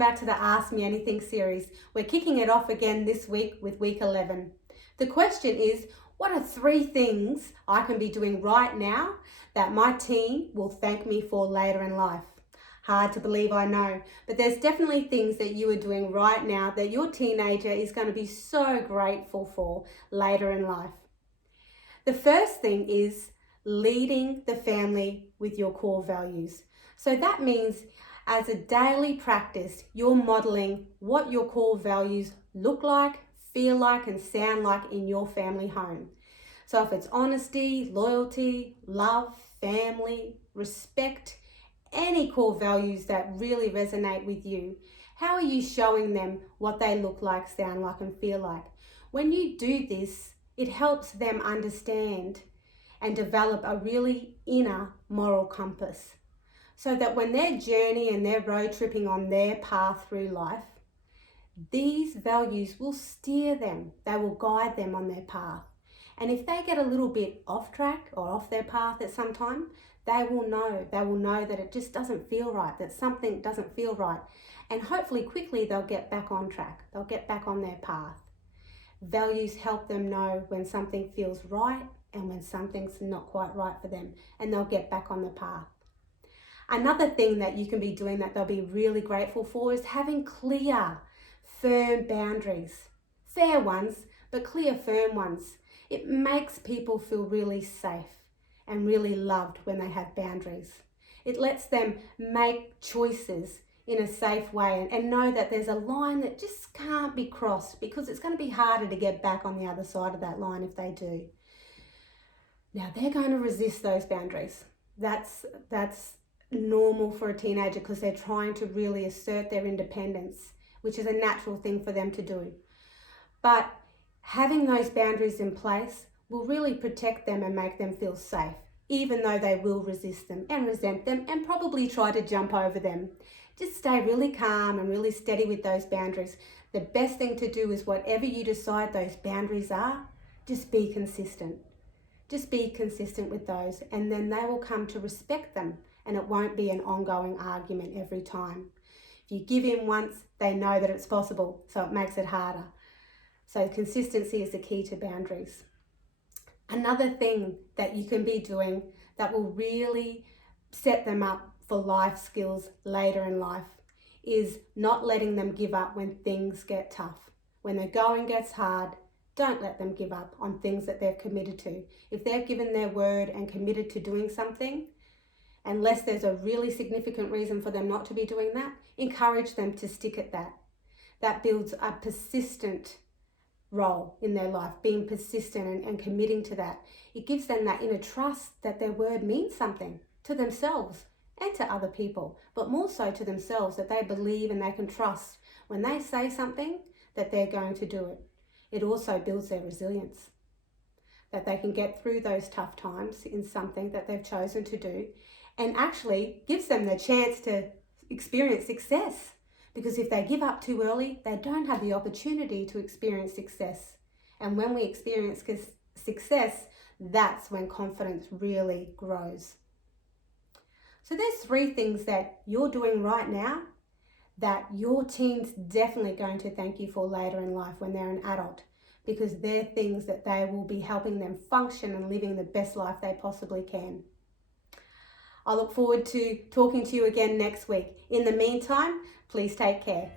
back to the Ask Me Anything series. We're kicking it off again this week with week 11. The question is, what are 3 things I can be doing right now that my teen will thank me for later in life? Hard to believe, I know, but there's definitely things that you are doing right now that your teenager is going to be so grateful for later in life. The first thing is leading the family with your core values. So that means as a daily practice, you're modeling what your core values look like, feel like, and sound like in your family home. So if it's honesty, loyalty, love, family, respect, any core values that really resonate with you, how are you showing them what they look like, sound like, and feel like? When you do this, it helps them understand and develop a really inner moral compass, so that when they're journeying and they're road tripping on their path through life, these values will steer them. They will guide them on their path. And if they get a little bit off track or off their path at some time, they will know that it just doesn't feel right, that something doesn't feel right. And hopefully quickly they'll get back on track. They'll get back on their path. Values help them know when something feels right and when something's not quite right for them, and they'll get back on the path. Another thing that you can be doing that they'll be really grateful for is having clear, firm boundaries. Fair ones, but clear, firm ones. It makes people feel really safe and really loved when they have boundaries. It lets them make choices in a safe way and know that there's a line that just can't be crossed, because it's going to be harder to get back on the other side of that line if they do. Now, they're going to resist those boundaries. That's normal for a teenager, because they're trying to really assert their independence, which is a natural thing for them to do. But having those boundaries in place will really protect them and make them feel safe, even though they will resist them and resent them and probably try to jump over them. Just stay really calm and really steady with those boundaries. The best thing to do is whatever you decide those boundaries are, just be consistent. Just be consistent with those, and then they will come to respect them, and it won't be an ongoing argument every time. If you give in once, they know that it's possible, so it makes it harder. So consistency is the key to boundaries. Another thing that you can be doing that will really set them up for life skills later in life is not letting them give up when things get tough. When the going gets hard, don't let them give up on things that they've committed to. If they've given their word and committed to doing something, unless there's a really significant reason for them not to be doing that, encourage them to stick at that. That builds a persistent role in their life, being persistent and committing to that. It gives them that inner trust that their word means something to themselves and to other people, but more so to themselves, that they believe and they can trust when they say something that they're going to do it. It also builds their resilience, that they can get through those tough times in something that they've chosen to do, and actually gives them the chance to experience success. Because if they give up too early, they don't have the opportunity to experience success. And when we experience success, that's when confidence really grows. So there's 3 things that you're doing right now that your teen's definitely going to thank you for later in life when they're an adult, because they're things that they will be helping them function and living the best life they possibly can. I look forward to talking to you again next week. In the meantime, please take care.